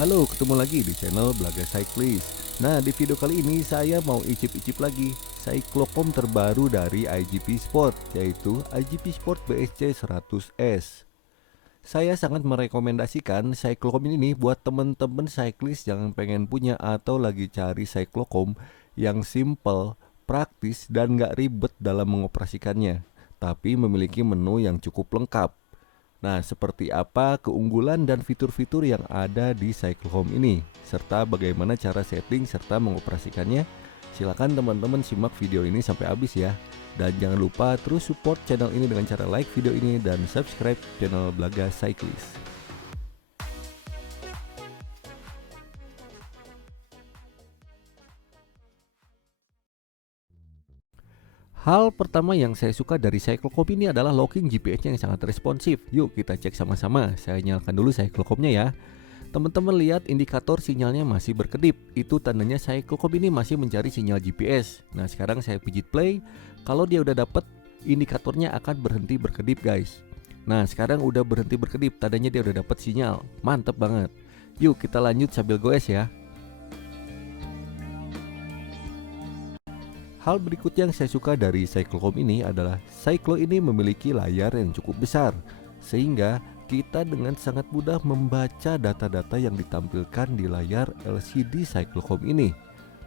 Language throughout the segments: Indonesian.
Halo, ketemu lagi di channel Belaga Cyclist. Nah, di video kali ini saya mau icip-icip lagi Cyclocom terbaru dari IGP Sport, yaitu IGP Sport BSC 100S. Saya sangat merekomendasikan Cyclocom ini buat temen-temen cyclist yang pengen punya atau lagi cari Cyclocom yang simple, praktis, dan gak ribet dalam mengoperasikannya, tapi memiliki menu yang cukup lengkap. Nah, seperti apa keunggulan dan fitur-fitur yang ada di Cyclocom ini, serta bagaimana cara setting serta mengoperasikannya? Silakan teman-teman simak video ini sampai habis ya. Dan jangan lupa terus support channel ini dengan cara like video ini dan subscribe channel Belaga Cyclist. Hal pertama yang saya suka dari Cyclocom ini adalah locking GPS-nya yang sangat responsif. Yuk kita cek sama-sama. Saya nyalakan dulu Cyclocom-nya ya. Teman-teman lihat indikator sinyalnya masih berkedip. Itu tandanya Cyclocom ini masih mencari sinyal GPS. Nah, sekarang saya pijit play. Kalau dia udah dapet, indikatornya akan berhenti berkedip guys. Nah, sekarang udah berhenti berkedip, tandanya dia udah dapet sinyal. Mantep banget. Yuk kita lanjut sambil goes ya. Hal berikutnya yang saya suka dari Cyclocom ini adalah Cyclo ini memiliki layar yang cukup besar, sehingga kita dengan sangat mudah membaca data-data yang ditampilkan di layar LCD Cyclocom ini.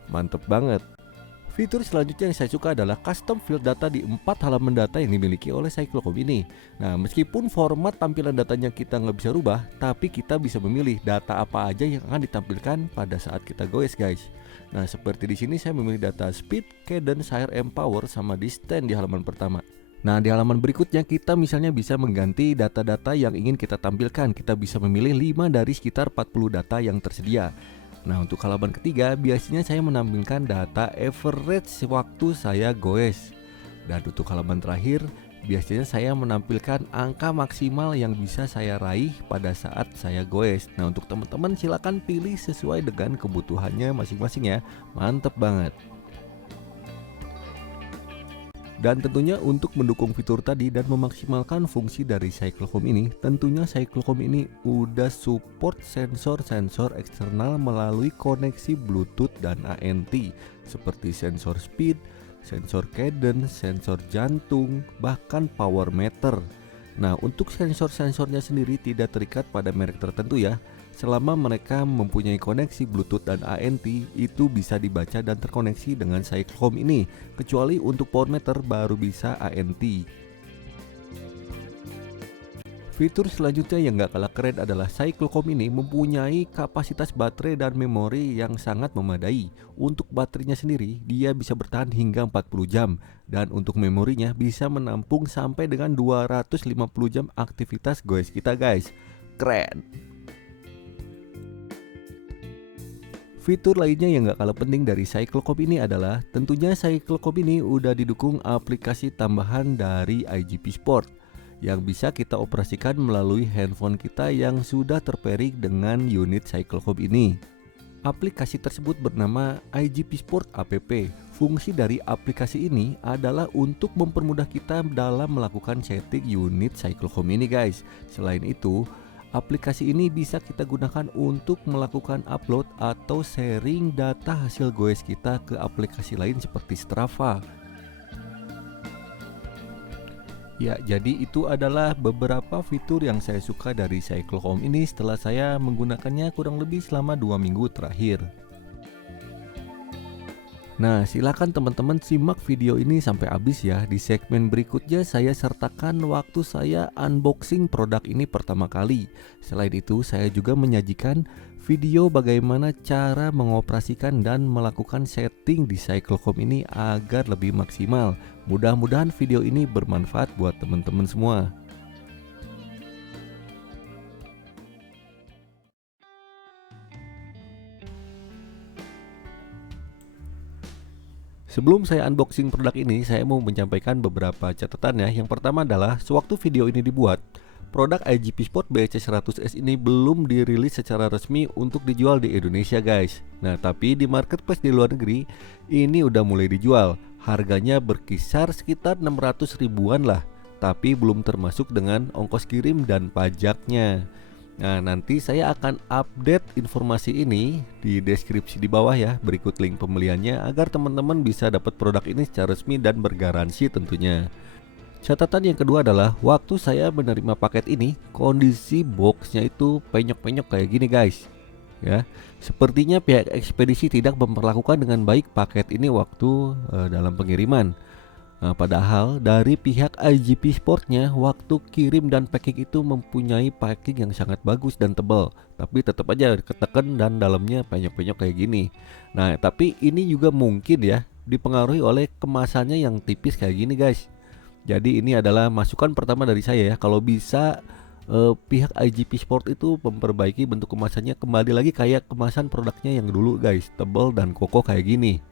Mantep banget. Fitur selanjutnya yang saya suka adalah custom field data di 4 halaman data yang dimiliki oleh Cyclocom ini. Nah, meskipun format tampilan datanya kita nggak bisa rubah, tapi kita bisa memilih data apa aja yang akan ditampilkan pada saat kita goes guys. Nah, seperti di sini saya memilih data speed, cadence, HRM, power, sama distance di halaman pertama. Nah, di halaman berikutnya kita misalnya bisa mengganti data-data yang ingin kita tampilkan. Kita bisa memilih 5 dari sekitar 40 data yang tersedia. Nah, untuk halaman ketiga biasanya saya menampilkan data average waktu saya goes. Dan untuk halaman terakhir biasanya saya menampilkan angka maksimal yang bisa saya raih pada saat saya goes. Nah, untuk teman-teman silakan pilih sesuai dengan kebutuhannya masing-masing ya. Mantep banget. Dan tentunya untuk mendukung fitur tadi dan memaksimalkan fungsi dari Cyclocom ini, tentunya Cyclocom ini udah support sensor-sensor eksternal melalui koneksi Bluetooth dan ANC seperti sensor speed, sensor cadence, sensor jantung, bahkan power meter. Nah, untuk sensor-sensornya sendiri tidak terikat pada merek tertentu ya. Selama mereka mempunyai koneksi Bluetooth dan ANC, itu bisa dibaca dan terkoneksi dengan Cyclocom ini. Kecuali untuk power meter baru bisa ANC. Fitur selanjutnya yang gak kalah keren adalah Cyclocom ini mempunyai kapasitas baterai dan memori yang sangat memadai. Untuk baterainya sendiri, dia bisa bertahan hingga 40 jam. Dan untuk memorinya bisa menampung sampai dengan 250 jam aktivitas goes kita guys. Keren. Fitur lainnya yang gak kalah penting dari Cyclocom ini adalah tentunya Cyclocom ini udah didukung aplikasi tambahan dari IGP Sport yang bisa kita operasikan melalui handphone kita yang sudah terpairing dengan unit Cyclocom ini. Aplikasi tersebut bernama IGP Sport App. Fungsi dari aplikasi ini adalah untuk mempermudah kita dalam melakukan setting unit Cyclocom ini guys. Selain itu, aplikasi ini bisa kita gunakan untuk melakukan upload atau sharing data hasil goes kita ke aplikasi lain seperti Strava. Ya, jadi itu adalah beberapa fitur yang saya suka dari Cyclocom ini setelah saya menggunakannya kurang lebih selama 2 minggu terakhir. Nah, silakan teman-teman simak video ini sampai habis ya. Di segmen berikutnya saya sertakan waktu saya unboxing produk ini pertama kali. Selain itu, saya juga menyajikan video bagaimana cara mengoperasikan dan melakukan setting di Cyclocom ini agar lebih maksimal. Mudah-mudahan video ini bermanfaat buat teman-teman semua. Sebelum saya unboxing produk ini, saya mau menyampaikan beberapa catatan ya. Yang pertama adalah, sewaktu video ini dibuat, produk IGP Sport BSC 100S ini belum dirilis secara resmi untuk dijual di Indonesia guys. Nah, tapi di marketplace di luar negeri, ini udah mulai dijual. Harganya berkisar sekitar 600 ribuan lah, tapi belum termasuk dengan ongkos kirim dan pajaknya. Nah, nanti saya akan update informasi ini di deskripsi di bawah ya, berikut link pembeliannya agar teman-teman bisa dapat produk ini secara resmi dan bergaransi tentunya. Catatan yang kedua adalah waktu saya menerima paket ini, kondisi boxnya itu penyok-penyok kayak gini guys. Ya, sepertinya pihak ekspedisi tidak memperlakukan dengan baik paket ini waktu dalam pengiriman. Nah, padahal dari pihak IGP Sportnya waktu kirim dan packing itu mempunyai packing yang sangat bagus dan tebal, tapi tetap aja ketekan dan dalamnya penyok-penyok kayak gini. Nah, tapi ini juga mungkin ya dipengaruhi oleh kemasannya yang tipis kayak gini guys. Jadi ini adalah masukan pertama dari saya ya, kalau bisa pihak IGP Sport itu memperbaiki bentuk kemasannya kembali lagi kayak kemasan produknya yang dulu guys, tebal dan kokoh kayak gini.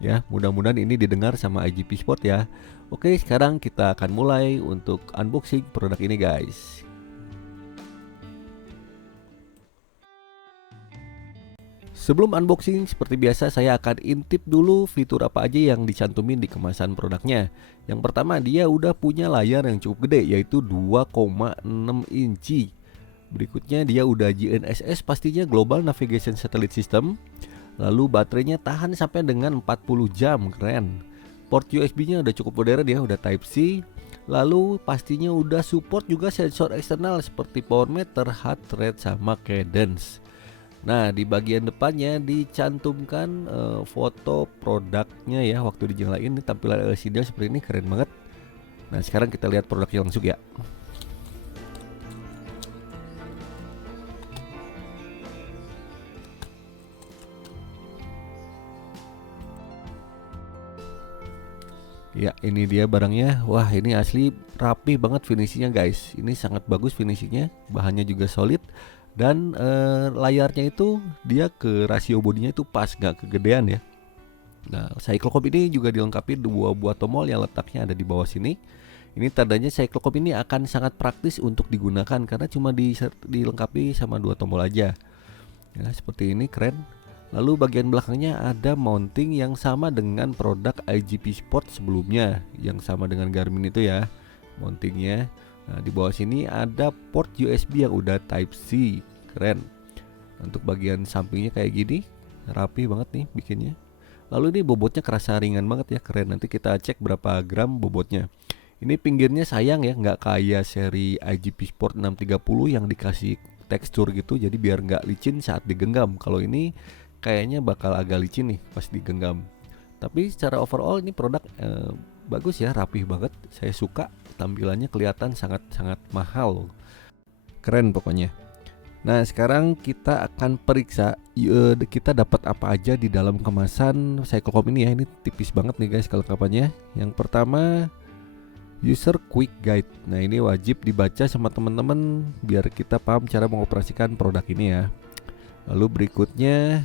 Ya, mudah-mudahan ini didengar sama IGP Sport ya. Oke, sekarang kita akan mulai untuk unboxing produk ini guys. Sebelum unboxing, seperti biasa saya akan intip dulu fitur apa aja yang dicantumin di kemasan produknya. Yang pertama, dia udah punya layar yang cukup gede, yaitu 2,6 inci. Berikutnya dia udah GNSS, pastinya Global Navigation Satellite System. Lalu baterainya tahan sampai dengan 40 jam, keren. Port USB-nya udah cukup modern ya, udah Type C. Lalu pastinya udah support juga sensor eksternal seperti power meter, heart rate, sama cadence. Nah, di bagian depannya dicantumkan foto produknya ya. Waktu dinyalain ini tampilan LCD seperti ini, keren banget. Nah, sekarang kita lihat produknya langsung ya. Ya, ini dia barangnya. Wah, ini asli rapi banget finishingnya guys. Ini sangat bagus finishingnya, bahannya juga solid. Dan layarnya itu dia ke rasio bodinya itu pas, nggak kegedean ya. Nah, Cyclocom ini juga dilengkapi dua buah tombol yang letaknya ada di bawah sini. Ini tandanya Cyclocom ini akan sangat praktis untuk digunakan karena cuma dilengkapi sama dua tombol aja. Ya, seperti ini keren. Lalu bagian belakangnya ada mounting yang sama dengan produk IGP Sport sebelumnya, yang sama dengan Garmin itu ya mountingnya. Nah, di bawah sini ada port USB yang udah Type C, keren. Untuk bagian sampingnya kayak gini, rapi banget nih bikinnya. Lalu ini bobotnya kerasa ringan banget ya, keren. Nanti kita cek berapa gram bobotnya. Ini pinggirnya sayang ya, nggak kayak seri IGP Sport 630 yang dikasih tekstur gitu, jadi biar nggak licin saat digenggam. Kalau ini kayaknya bakal agak licin nih pas digenggam. Tapi secara overall ini produk bagus ya, rapih banget. Saya suka tampilannya, kelihatan sangat-sangat mahal. Keren pokoknya. Nah, sekarang kita akan periksa kita dapat apa aja di dalam kemasan Cyclocom ini ya. Ini tipis banget nih guys kelengkapannya. Yang pertama, User Quick Guide. Nah, ini wajib dibaca sama teman-teman biar kita paham cara mengoperasikan produk ini ya. Lalu berikutnya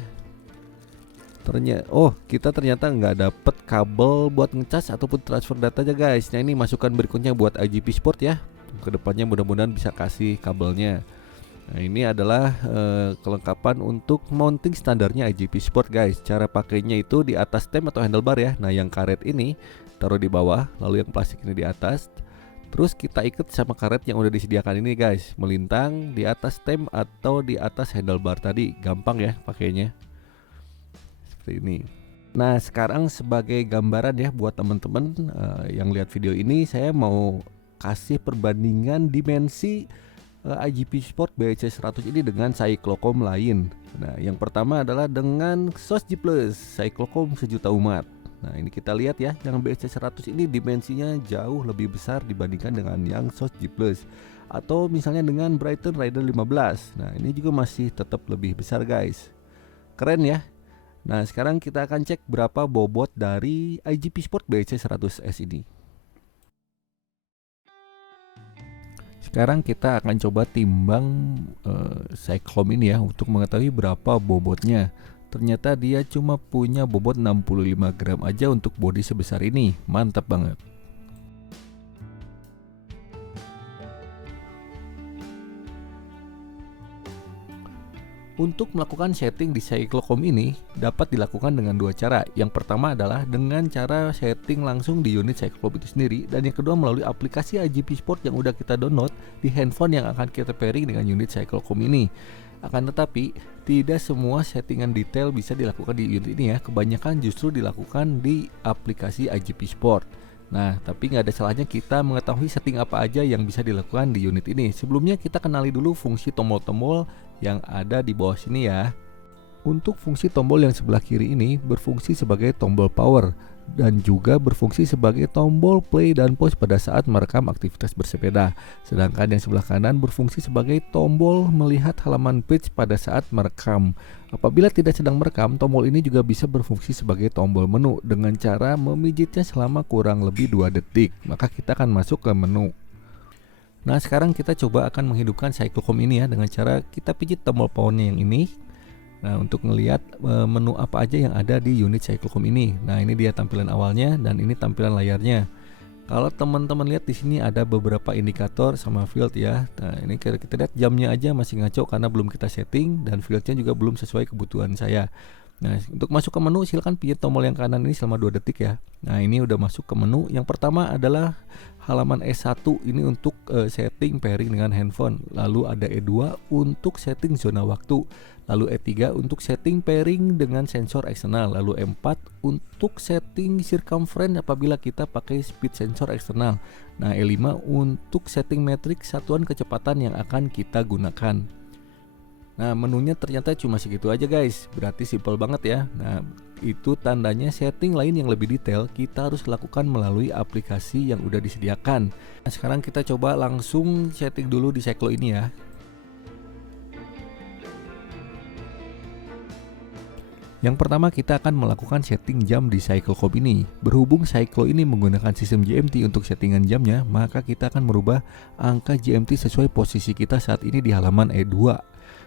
kita ternyata nggak dapet kabel buat ngecas ataupun transfer datanya guys. Nah, ini masukan berikutnya buat IGP Sport ya. Kedepannya mudah-mudahan bisa kasih kabelnya. Nah, ini adalah kelengkapan untuk mounting standarnya IGP Sport guys. Cara pakainya itu di atas stem atau handlebar ya. Nah, yang karet ini taruh di bawah, lalu yang plastik ini di atas. Terus kita ikat sama karet yang udah disediakan ini guys, melintang di atas stem atau di atas handlebar tadi. Gampang ya pakainya. Seperti ini. Nah, sekarang sebagai gambaran ya buat teman-teman yang lihat video ini, saya mau kasih perbandingan dimensi IGP Sport BC 100 ini dengan Cyclocom lain. Nah, yang pertama adalah dengan SOS G Plus Cyclocom sejuta umat. Nah, ini kita lihat ya, yang BC 100 ini dimensinya jauh lebih besar dibandingkan dengan yang SOS G Plus. Atau misalnya dengan Brighton Rider 15. Nah, ini juga masih tetap lebih besar guys. Keren ya. Nah, sekarang kita akan cek berapa bobot dari IGP Sport BC 100S ini. Sekarang kita akan coba timbang Cyclocom ini ya untuk mengetahui berapa bobotnya. Ternyata dia cuma punya bobot 65 gram aja untuk bodi sebesar ini. Mantap banget. Untuk melakukan setting di Cyclocom ini dapat dilakukan dengan dua cara. Yang pertama adalah dengan cara setting langsung di unit Cyclocom itu sendiri, dan yang kedua melalui aplikasi IGP Sport yang udah kita download di handphone yang akan kita pairing dengan unit Cyclocom ini. Akan tetapi tidak semua settingan detail bisa dilakukan di unit ini ya. Kebanyakan justru dilakukan di aplikasi IGP Sport. Nah, tapi nggak ada salahnya kita mengetahui setting apa aja yang bisa dilakukan di unit ini. Sebelumnya kita kenali dulu fungsi tombol-tombol yang ada di bawah sini ya. Untuk fungsi tombol yang sebelah kiri ini berfungsi sebagai tombol power dan juga berfungsi sebagai tombol play dan pause pada saat merekam aktivitas bersepeda. Sedangkan yang sebelah kanan berfungsi sebagai tombol melihat halaman page pada saat merekam. Apabila tidak sedang merekam, tombol ini juga bisa berfungsi sebagai tombol menu dengan cara memijitnya selama kurang lebih 2 detik. Maka kita akan masuk ke menu. Nah, sekarang kita coba akan menghidupkan Cyclocom ini ya dengan cara kita pijit tombol powernya yang ini. Nah, untuk ngelihat menu apa aja yang ada di unit Cyclocom ini. Nah, ini dia tampilan awalnya dan ini tampilan layarnya. Kalau teman-teman lihat di sini ada beberapa indikator sama field ya. Nah, ini kita lihat jamnya aja masih ngaco karena belum kita setting dan fieldnya juga belum sesuai kebutuhan saya. Nah, untuk masuk ke menu silakan pijit tombol yang kanan ini selama 2 detik ya. Nah, ini udah masuk ke menu. Yang pertama adalah halaman E1, ini untuk setting pairing dengan handphone. Lalu ada E2 untuk setting zona waktu. Lalu E3 untuk setting pairing dengan sensor eksternal. Lalu E4 untuk setting circumference apabila kita pakai speed sensor eksternal. Nah, E5 untuk setting metrik satuan kecepatan yang akan kita gunakan. Nah, menunya ternyata cuma segitu aja guys. Berarti simple banget ya. Nah, itu tandanya setting lain yang lebih detail kita harus lakukan melalui aplikasi yang udah disediakan. Nah, sekarang kita coba langsung setting dulu di Cyclo ini ya. Yang pertama kita akan melakukan setting jam di Cyclocom ini. Berhubung Cyclo ini menggunakan sistem GMT untuk settingan jamnya, maka kita akan merubah angka GMT sesuai posisi kita saat ini di halaman E2.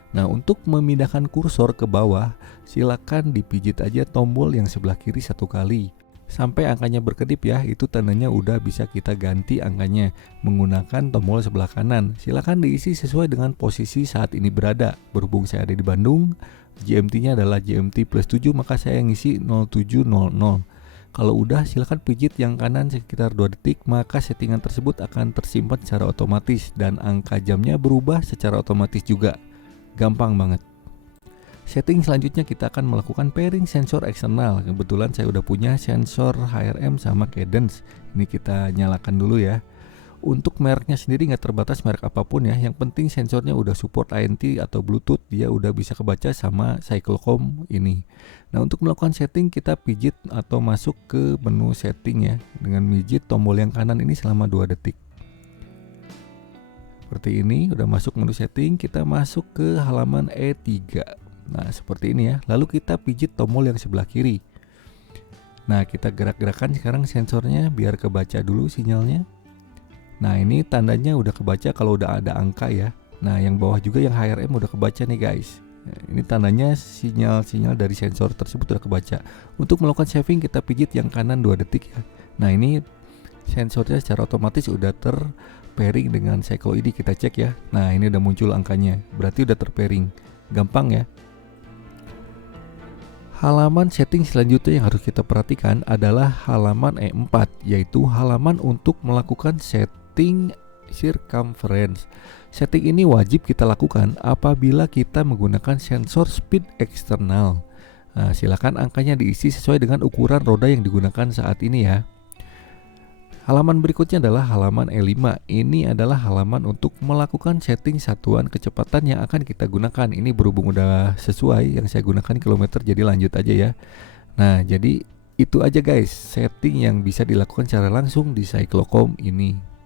Nah, untuk memindahkan kursor ke bawah, silakan dipijit aja tombol yang sebelah kiri 1 kali. Sampai angkanya berkedip ya, itu tandanya udah bisa kita ganti angkanya menggunakan tombol sebelah kanan. Silakan diisi sesuai dengan posisi saat ini berada. Berhubung saya ada di Bandung, GMT-nya adalah GMT plus 7, maka saya ngisi 0700. Kalau udah silakan pijit yang kanan sekitar 2 detik, maka settingan tersebut akan tersimpan secara otomatis dan angka jamnya berubah secara otomatis juga. Gampang banget. Setting selanjutnya kita akan melakukan pairing sensor eksternal. Kebetulan saya udah punya sensor HRM sama cadence. Ini kita nyalakan dulu ya. Untuk mereknya sendiri nggak terbatas merek apapun ya. Yang penting sensornya udah support ANC atau Bluetooth, dia udah bisa kebaca sama Cyclocom ini. Nah, untuk melakukan setting kita pijit atau masuk ke menu setting ya dengan mijit tombol yang kanan ini selama 2 detik. Seperti ini, udah masuk menu setting, kita masuk ke halaman E3. Nah, seperti ini ya. Lalu kita pijit tombol yang sebelah kiri. Nah, kita gerak-gerakan sekarang sensornya biar kebaca dulu sinyalnya. Nah, ini tandanya udah kebaca kalau udah ada angka ya. Nah, yang bawah juga yang HRM udah kebaca nih guys. Nah, ini tandanya sinyal-sinyal dari sensor tersebut udah kebaca. Untuk melakukan saving kita pijit yang kanan 2 detik ya. Nah, ini sensornya secara otomatis udah terpairing dengan Cyclo ini, kita cek ya. Nah, ini udah muncul angkanya, berarti udah terpairing. Gampang ya. Halaman setting selanjutnya yang harus kita perhatikan adalah halaman E4, yaitu halaman untuk melakukan setting circumference. Setting ini wajib kita lakukan apabila kita menggunakan sensor speed eksternal. Nah, silakan angkanya diisi sesuai dengan ukuran roda yang digunakan saat ini ya. Halaman berikutnya adalah halaman E5. Ini adalah halaman untuk melakukan setting satuan kecepatan yang akan kita gunakan. Ini berhubung udah sesuai yang saya gunakan kilometer, jadi lanjut aja ya. Nah, jadi itu aja guys setting yang bisa dilakukan secara langsung di Cyclocom ini.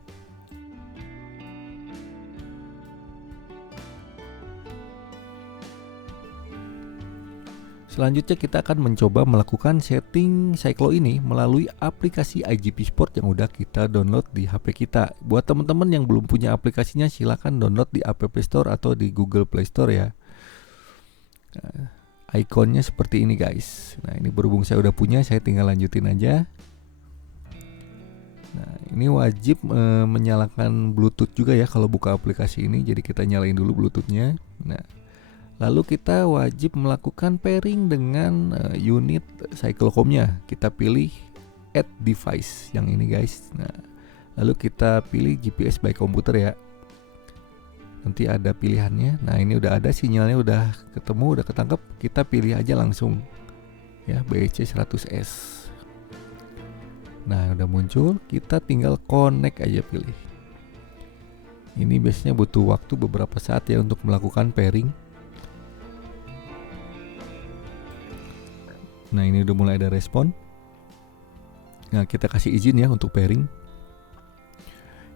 Selanjutnya kita akan mencoba melakukan setting Cyclo ini melalui aplikasi IGP Sport yang udah kita download di HP kita. Buat teman-teman yang belum punya aplikasinya, silahkan download di App Store atau di Google Play Store ya. Nah, ikonnya seperti ini guys. Nah, ini berhubung saya udah punya, saya tinggal lanjutin aja. Nah, ini wajib menyalakan Bluetooth juga ya kalau buka aplikasi ini. Jadi kita nyalain dulu Bluetoothnya. Nah, Lalu kita wajib melakukan pairing dengan unit cyclocom-nya. Kita pilih add device yang ini guys. Nah, lalu kita pilih GPS by komputer ya. Nanti ada pilihannya. Nah, ini udah ada sinyalnya, udah ketemu, udah ketangkep. Kita pilih aja langsung ya BEC 100S. Nah, udah muncul, kita tinggal connect aja pilih. Ini biasanya butuh waktu beberapa saat ya untuk melakukan pairing. Nah, ini udah mulai ada respon. Nah, kita kasih izin ya untuk pairing.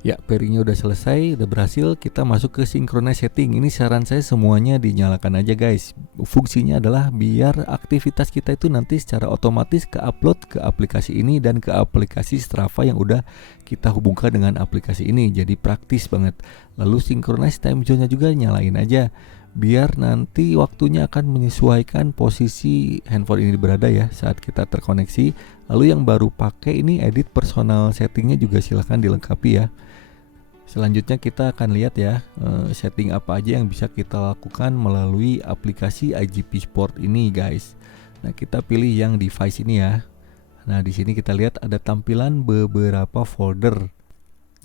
Ya, pairingnya udah selesai, udah berhasil. Kita masuk ke synchronize setting. Ini saran saya semuanya dinyalakan aja guys. Fungsinya adalah biar aktivitas kita itu nanti secara otomatis ke-upload ke aplikasi ini dan ke aplikasi Strava yang udah kita hubungkan dengan aplikasi ini. Jadi praktis banget. Lalu synchronize time zone-nya juga nyalain aja, biar nanti waktunya akan menyesuaikan posisi handphone ini berada ya saat kita terkoneksi. Lalu yang baru pakai ini edit personal settingnya juga silahkan dilengkapi ya. Selanjutnya kita akan lihat ya setting apa aja yang bisa kita lakukan melalui aplikasi IGP Sport ini guys. Nah, kita pilih yang device ini ya. Nah, di sini kita lihat ada tampilan beberapa folder.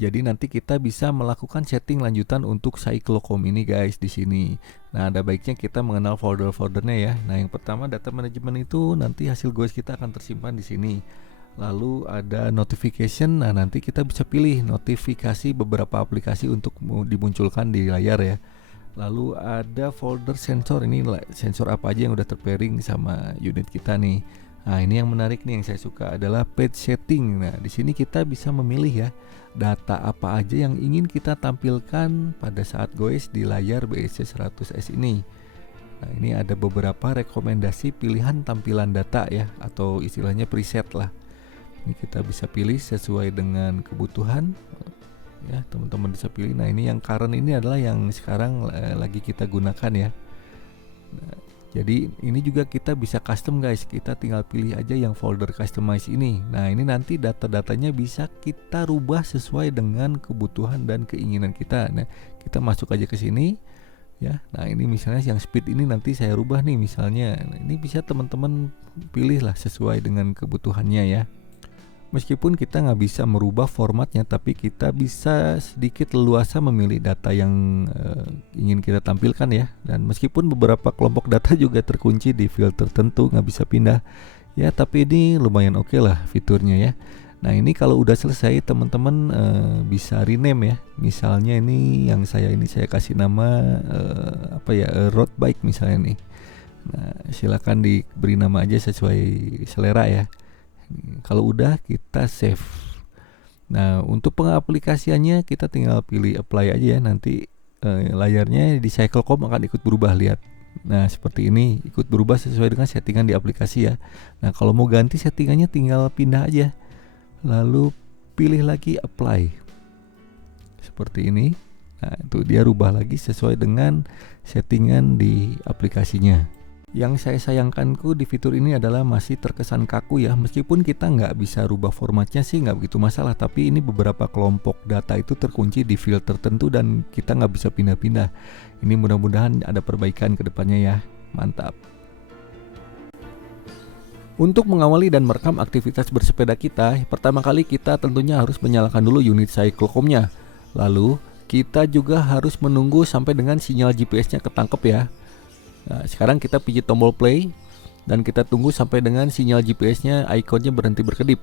Jadi nanti kita bisa melakukan setting lanjutan untuk cyclocom ini guys di sini. Nah, ada baiknya kita mengenal folder-foldernya ya. Nah, yang pertama data management itu nanti hasil goes kita akan tersimpan di sini. Lalu ada notification. Nah, nanti kita bisa pilih notifikasi beberapa aplikasi untuk dimunculkan di layar ya. Lalu ada folder sensor, ini sensor apa aja yang udah terpairing sama unit kita nih. Nah, ini yang menarik nih yang saya suka adalah page setting. Nah, di sini kita bisa memilih ya data apa aja yang ingin kita tampilkan pada saat goes di layar BEC 100S ini. Nah, ini ada beberapa rekomendasi pilihan tampilan data ya, atau istilahnya preset lah. Ini kita bisa pilih sesuai dengan kebutuhan ya, teman-teman bisa pilih. Nah, ini yang current ini adalah yang sekarang lagi kita gunakan ya. Nah, jadi ini juga kita bisa custom guys. Kita tinggal pilih aja yang folder customize ini. Nah, ini nanti data-datanya bisa kita rubah sesuai dengan kebutuhan dan keinginan kita. Nah, kita masuk aja ke sini ya. Nah, ini misalnya yang speed ini nanti saya rubah nih misalnya. Nah, ini bisa teman-teman pilih lah sesuai dengan kebutuhannya ya. Meskipun kita nggak bisa merubah formatnya, tapi kita bisa sedikit leluasa memilih data yang ingin kita tampilkan ya. Dan meskipun beberapa kelompok data juga terkunci di field tertentu, nggak bisa pindah ya, tapi ini lumayan oke lah fiturnya ya. Nah, ini kalau udah selesai teman-teman bisa rename ya. Misalnya ini yang saya kasih nama road bike misalnya nih. Nah, silakan diberi nama aja sesuai selera ya. Kalau udah kita save. Nah, untuk pengaplikasiannya kita tinggal pilih apply aja ya. Nanti layarnya di cyclocom akan ikut berubah, lihat. Nah, seperti ini ikut berubah sesuai dengan settingan di aplikasi ya. Nah, kalau mau ganti settingannya tinggal pindah aja. Lalu pilih lagi apply. Seperti ini. Nah, itu dia rubah lagi sesuai dengan settingan di aplikasinya. Yang saya sayangkanku di fitur ini adalah masih terkesan kaku ya. Meskipun kita nggak bisa rubah formatnya sih nggak begitu masalah, tapi ini beberapa kelompok data itu terkunci di field tertentu dan kita nggak bisa pindah-pindah. Ini mudah-mudahan ada perbaikan ke depannya ya. Mantap. Untuk mengawali dan merekam aktivitas bersepeda kita, pertama kali kita tentunya harus menyalakan dulu unit cyclocom-nya. Lalu kita juga harus menunggu sampai dengan sinyal GPS-nya ketangkep ya. Nah, sekarang kita pijit tombol play dan kita tunggu sampai dengan sinyal GPS-nya ikonnya berhenti berkedip.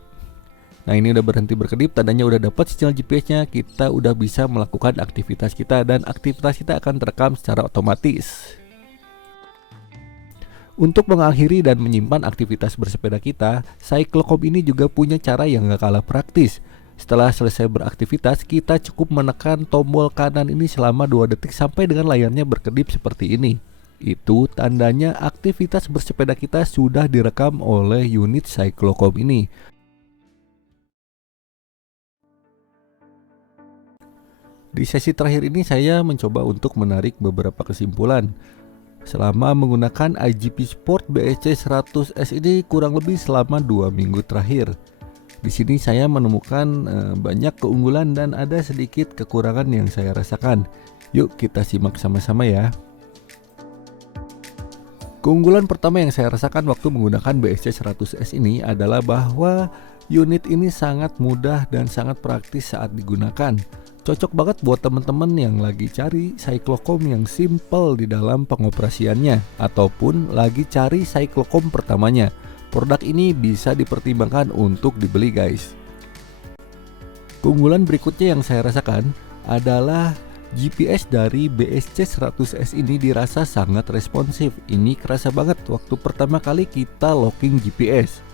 Nah, ini udah berhenti berkedip, tandanya udah dapat sinyal GPS-nya, kita udah bisa melakukan aktivitas kita dan aktivitas kita akan terekam secara otomatis. Untuk mengakhiri dan menyimpan aktivitas bersepeda kita, cyclocom ini juga punya cara yang gak kalah praktis. Setelah selesai beraktivitas, kita cukup menekan tombol kanan ini selama 2 detik sampai dengan layarnya berkedip seperti ini. Itu tandanya aktivitas bersepeda kita sudah direkam oleh unit cyclocom ini. Di sesi terakhir ini saya mencoba untuk menarik beberapa kesimpulan. Selama menggunakan IGP Sport BEC 100S ini kurang lebih selama 2 minggu terakhir. Di sini saya menemukan banyak keunggulan dan ada sedikit kekurangan yang saya rasakan. Yuk kita simak sama-sama ya. Keunggulan pertama yang saya rasakan waktu menggunakan BSC 100S ini adalah bahwa unit ini sangat mudah dan sangat praktis saat digunakan. Cocok banget buat teman-teman yang lagi cari cyclocom yang simple di dalam pengoperasiannya ataupun lagi cari cyclocom pertamanya. Produk ini bisa dipertimbangkan untuk dibeli, guys. Keunggulan berikutnya yang saya rasakan adalah GPS dari BSC 100S ini dirasa sangat responsif. Ini kerasa banget waktu pertama kali kita locking GPS.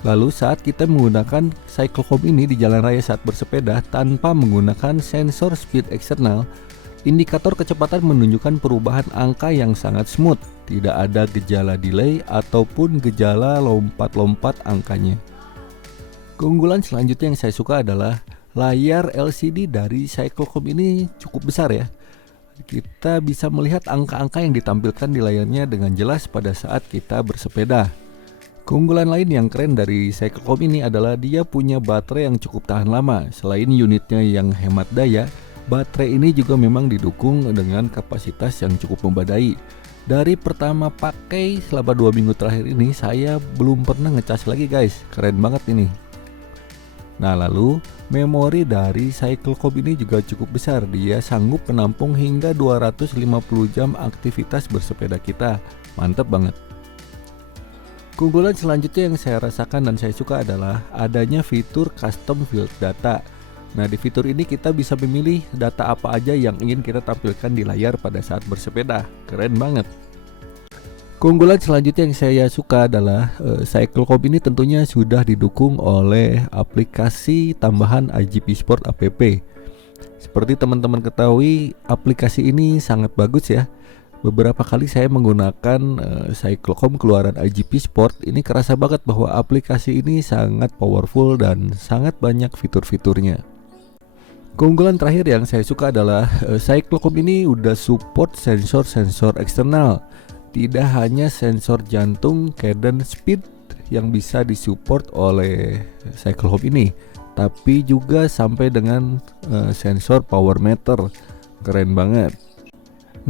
Lalu saat kita menggunakan cyclocom ini di jalan raya saat bersepeda tanpa menggunakan sensor speed eksternal, indikator kecepatan menunjukkan perubahan angka yang sangat smooth. Tidak ada gejala delay ataupun gejala lompat-lompat angkanya. Keunggulan selanjutnya yang saya suka adalah layar LCD dari cyclocom ini cukup besar ya. Kita bisa melihat angka-angka yang ditampilkan di layarnya dengan jelas pada saat kita bersepeda. Keunggulan lain yang keren dari cyclocom ini adalah dia punya baterai yang cukup tahan lama. Selain unitnya yang hemat daya, baterai ini juga memang didukung dengan kapasitas yang cukup memadai. Dari pertama pakai selama 2 minggu terakhir ini, saya belum pernah ngecas lagi, guys. Keren banget ini. Nah, lalu memori dari cyclocom ini juga cukup besar. Dia sanggup menampung hingga 250 jam aktivitas bersepeda kita. Mantap banget. Keunggulan selanjutnya yang saya rasakan dan saya suka adalah adanya fitur custom field data. Nah, di fitur ini kita bisa memilih data apa aja yang ingin kita tampilkan di layar pada saat bersepeda. Keren banget. Keunggulan selanjutnya yang saya suka adalah cyclocom ini tentunya sudah didukung oleh aplikasi tambahan IGP Sport app. Seperti teman-teman ketahui, aplikasi ini sangat bagus ya. Beberapa kali saya menggunakan cyclocom keluaran IGP Sport, ini kerasa banget bahwa aplikasi ini sangat powerful dan sangat banyak fitur-fiturnya. Keunggulan terakhir yang saya suka adalah cyclocom ini udah support sensor-sensor eksternal. Tidak hanya sensor jantung, cadence, speed yang bisa disupport oleh cyclocom ini, tapi juga sampai dengan sensor power meter. Keren banget.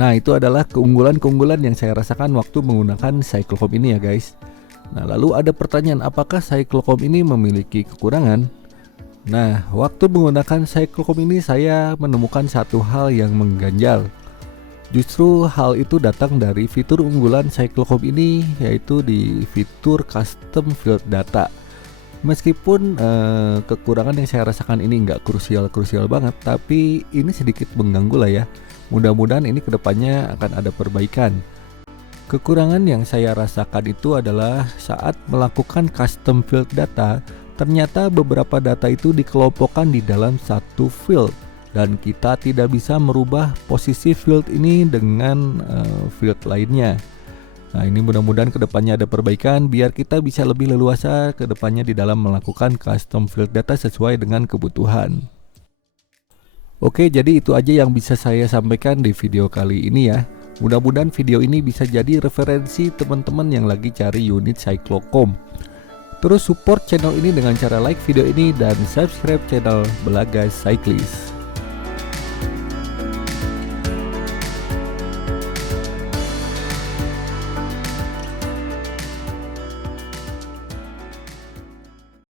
Nah, itu adalah keunggulan-keunggulan yang saya rasakan waktu menggunakan cyclocom ini ya, guys. Nah, lalu ada pertanyaan, apakah cyclocom ini memiliki kekurangan? Nah, waktu menggunakan cyclocom ini saya menemukan satu hal yang mengganjal. Justru hal itu datang dari fitur unggulan cyclocom ini, yaitu di fitur custom field data. Meskipun kekurangan yang saya rasakan ini nggak krusial banget, tapi ini sedikit mengganggu lah ya. Mudah-mudahan ini kedepannya akan ada perbaikan. Kekurangan yang saya rasakan itu adalah saat melakukan custom field data, ternyata beberapa data itu dikelompokkan di dalam satu field dan kita tidak bisa merubah posisi field ini dengan field lainnya. Nah, ini mudah-mudahan kedepannya ada perbaikan biar kita bisa lebih leluasa kedepannya di dalam melakukan custom field data sesuai dengan kebutuhan. Oke, jadi itu aja yang bisa saya sampaikan di video kali ini ya. Mudah-mudahan video ini bisa jadi referensi teman-teman yang lagi cari unit cyclocom. Terus support channel ini dengan cara like video ini dan subscribe channel Belagas Cyclist.